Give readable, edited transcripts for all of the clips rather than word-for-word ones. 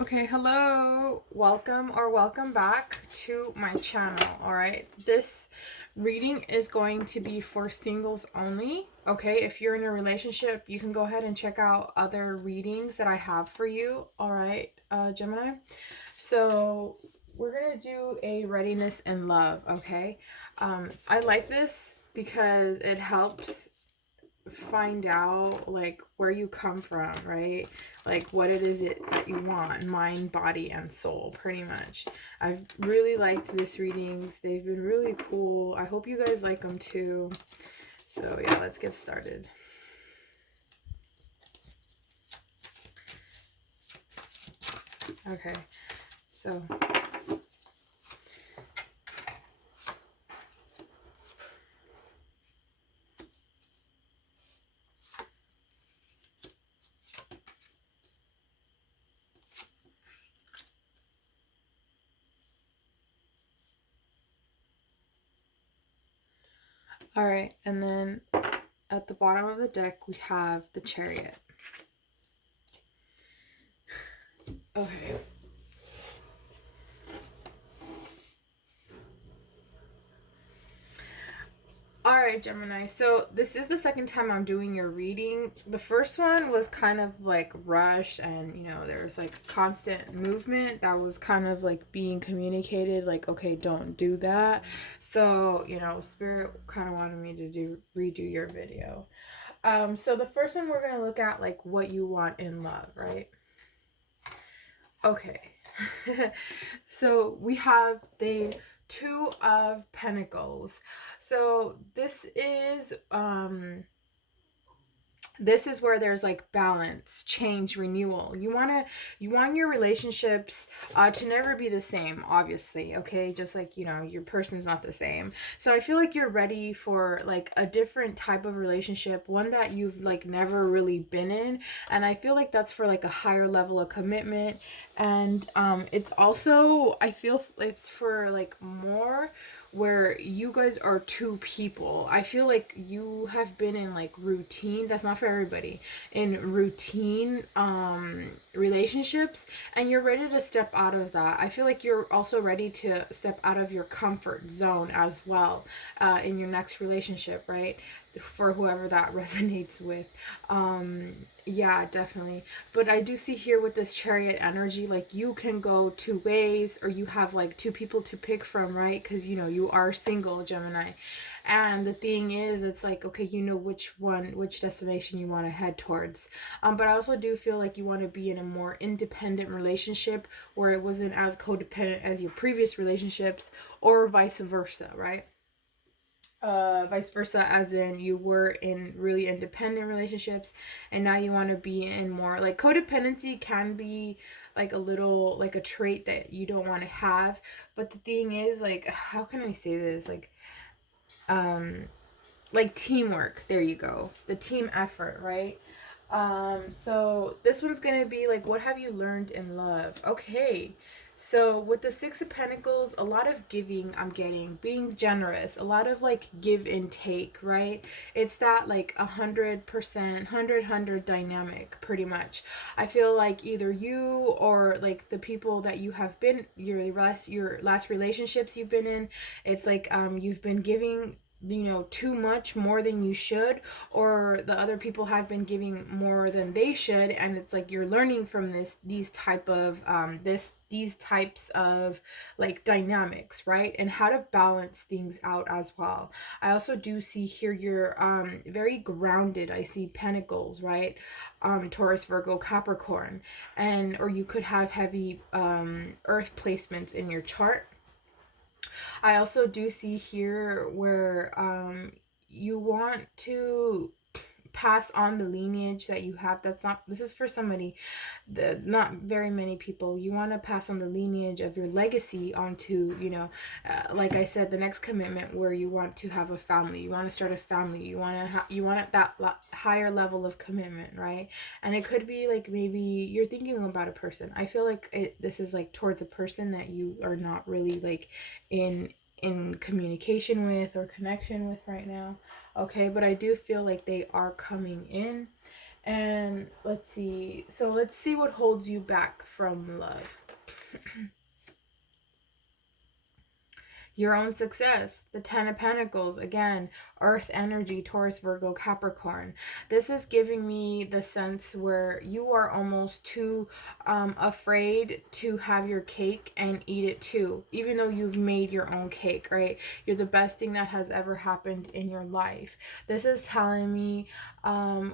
Okay, hello, welcome back to my channel. All right, this reading is going to be for singles only. Okay, if you're in a relationship, you can go ahead and check out other readings that I have for you. All right, Gemini. So we're gonna do a readiness and love. Okay, I like this because it helps find out like where you come from, right? Like what it is that you want, mind, body, and soul, pretty much. I've really liked this readings. They've been really cool. I hope you guys like them too. So yeah, let's get started. Okay, so all right, and then at the bottom of the deck we have the Chariot. Okay. All right, Gemini. So this is the second time I'm doing your reading. The first one was kind of like rushed, and there was like constant movement that was kind of like being communicated like, okay, don't do that. So, Spirit kind of wanted me to redo your video. So the first one we're going to look at like what you want in love, right? Okay. So we have the Two of Pentacles. So this is where there's like balance, change, renewal. You want your relationships to never be the same, obviously. Okay, just like your person's not the same. So I feel like you're ready for like a different type of relationship, one that you've like never really been in. And I feel like that's for like a higher level of commitment. And it's also, I feel it's for like more where you guys are two people. I feel like you have been in like routine. That's not for everybody. In routine relationships, and you're ready to step out of that. I feel like you're also ready to step out of your comfort zone as well in your next relationship, right? For whoever that resonates with. Yeah, definitely. But I do see here with this Chariot energy, like you can go two ways, or you have like two people to pick from, right? Because you are single, Gemini. And the thing is, it's like, okay, which destination you want to head towards. But I also do feel like you want to be in a more independent relationship where it wasn't as codependent as your previous relationships, or vice versa, right? Vice versa, as in you were in really independent relationships and now you want to be in more like codependency can be like a little like a trait that you don't want to have. But the thing is, like, how can I say this, um like teamwork, there you go, the team effort, right? So this one's gonna be like, what have you learned in love? Okay. So with the Six of Pentacles, a lot of giving I'm getting, being generous, a lot of like give and take, right? It's that like 100%, 100 dynamic, pretty much. I feel like either you or like the people that you have been, your last relationships you've been in, it's like you've been giving too much, more than you should, or the other people have been giving more than they should, and it's like you're learning from these types of like dynamics, right? And how to balance things out as well. I also do see here you're very grounded. I see Pentacles, right? Taurus, Virgo, Capricorn, and or you could have heavy earth placements in your chart. I also do see here where you want to pass on the lineage that you have. This is for somebody, not very many people. You want to pass on the lineage of your legacy onto, like I said, the next commitment where you want to have a family. You want to start a family. You want that higher level of commitment, right? And it could be like maybe you're thinking about a person. I feel like this is like towards a person that you are not really like in communication with or connection with right now. Okay, but I do feel like they are coming in, And let's see. So let's see what holds you back from love. Your own success, the Ten of Pentacles, again, Earth energy, Taurus, Virgo, Capricorn. This is giving me the sense where you are almost too afraid to have your cake and eat it too, even though you've made your own cake, right? You're the best thing that has ever happened in your life. This is telling me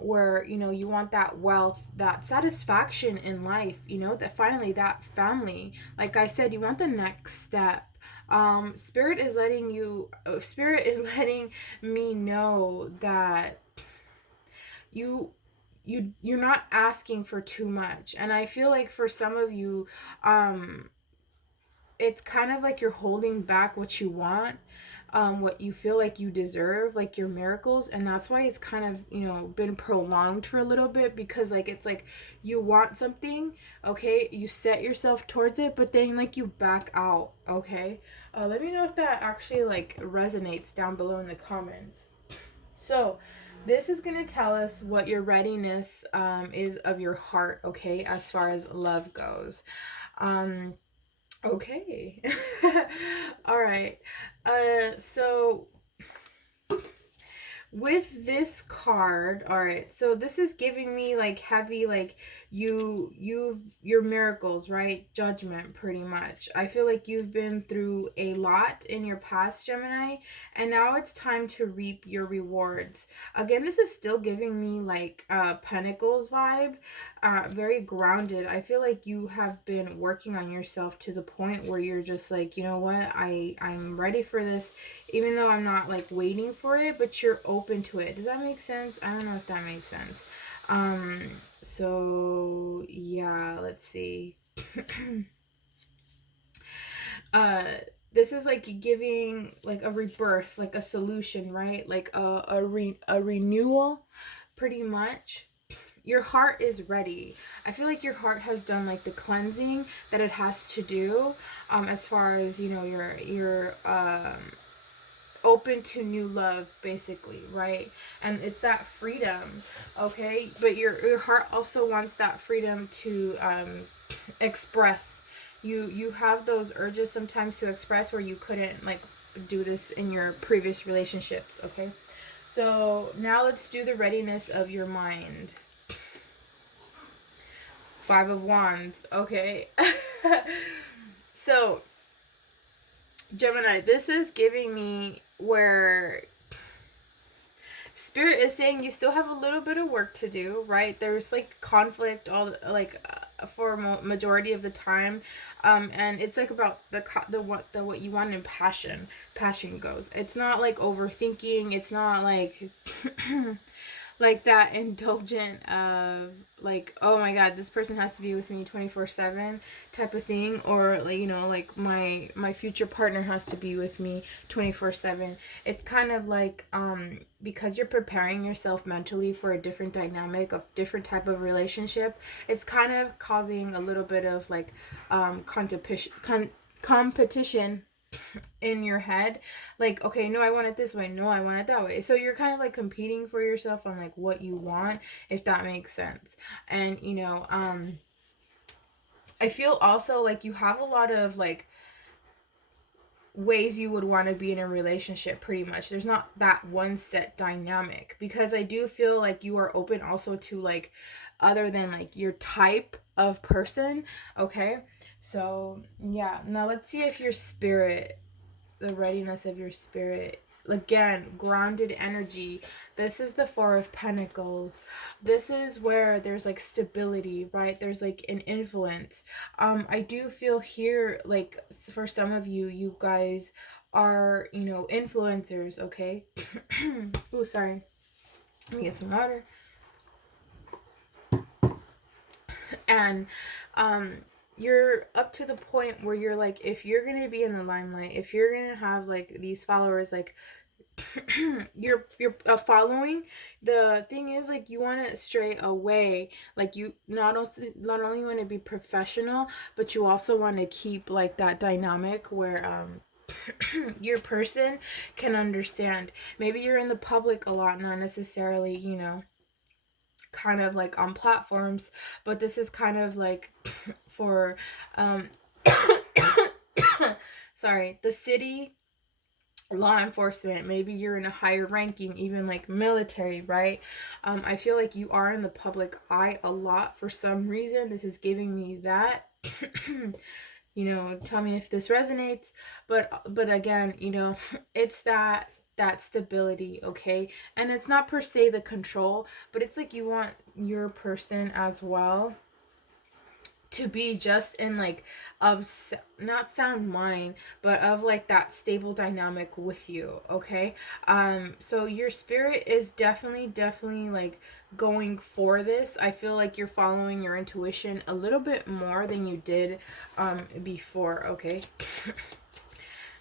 where, you know, you want that wealth, that satisfaction in life, you know, that finally that family, like I said, you want the next step. Spirit is letting me know that you're not asking for too much. And I feel like for some of you, it's kind of like you're holding back what you want, what you feel like you deserve, like your miracles. And that's why it's kind of, you know, been prolonged for a little bit, because like it's like you want something, okay, you set yourself towards it, but then like you back out, okay. Let me know if that actually like resonates down below in the comments. So this is going to tell us what your readiness is of your heart, okay, as far as love goes. Okay. All right. So with this card, all right, so this is giving me like heavy, like your miracles, right? Judgment, pretty much. I feel like you've been through a lot in your past, Gemini, and now it's time to reap your rewards. Again, this is still giving me like Pentacles vibe, very grounded. I feel like you have been working on yourself to the point where you're just like, you know what, I'm ready for this, even though I'm not like waiting for it, but you're open to it. Does that make sense? I don't know if that makes sense. So yeah, let's see. This is like giving like a rebirth, like a solution, right? Like a renewal, pretty much. Your heart is ready. I feel like your heart has done like the cleansing that it has to do, as far as, you know, your open to new love, basically, right? And it's that freedom, okay? But your heart also wants that freedom to express. You have those urges sometimes to express where you couldn't like do this in your previous relationships, okay? So now let's do the readiness of your mind. Five of Wands, okay. So Gemini, this is giving me where Spirit is saying you still have a little bit of work to do, right? There's like conflict all like for majority of the time, and it's like about what you want in passion goes. It's not like overthinking. It's not like like that indulgent of like, oh my god, this person has to be with me 24/7 type of thing, or like, you know, like my future partner has to be with me 24/7. It's kind of like because you're preparing yourself mentally for a different dynamic, of different type of relationship, it's kind of causing a little bit of like competition in your head, like, okay, no, I want it this way, no, I want it that way. So you're kind of like competing for yourself on like what you want, if that makes sense. And you know, I feel also like you have a lot of like ways you would want to be in a relationship, pretty much. There's not that one set dynamic, because I do feel like you are open also to like other than like your type of person, okay? So yeah, now let's see if your spirit, the readiness of your spirit, again, grounded energy. This is the Four of Pentacles. This is where there's like stability, right? There's like an influence. I do feel here like for some of you, you guys are, you know, influencers, okay? Oh, sorry, let me get some water. And you're up to the point where you're like, if you're gonna be in the limelight, if you're gonna have like these followers, like you're following, the thing is like you want to stray away, like you not only want to be professional, but you also want to keep like that dynamic where your person can understand. Maybe you're in the public a lot, not necessarily, you know, kind of like on platforms, but this is kind of like for sorry, the city, law enforcement. Maybe you're in a higher ranking, even like military, right? I feel like you are in the public eye a lot for some reason. This is giving me that. You know, tell me if this resonates. But again, you know, it's that stability, okay? And it's not per se the control, but it's like you want your person as well to be just in like of not sound mind, but of like that stable dynamic with you, okay? So your spirit is definitely like going for this. I feel like you're following your intuition a little bit more than you did before, okay?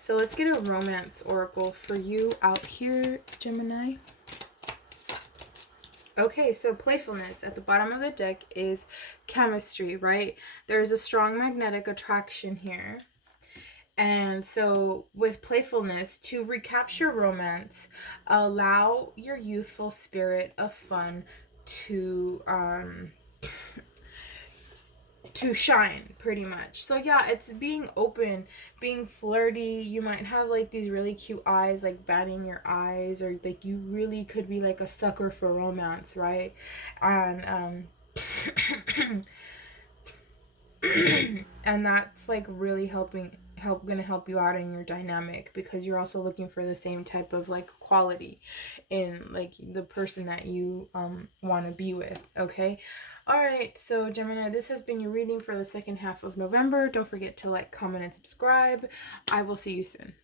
So let's get a romance oracle for you out here, Gemini. Okay, so playfulness at the bottom of the deck is chemistry, right? There's a strong magnetic attraction here. And so with playfulness, to recapture romance, allow your youthful spirit of fun to shine, pretty much. So yeah, it's being open, being flirty. You might have like these really cute eyes, like batting your eyes, or like you really could be like a sucker for romance, right? And and that's like really gonna help you out in your dynamic, because you're also looking for the same type of like quality in like the person that you want to be with, okay? All right, so Gemini, this has been your reading for the second half of November. Don't forget to like, comment, and subscribe. I will see you soon.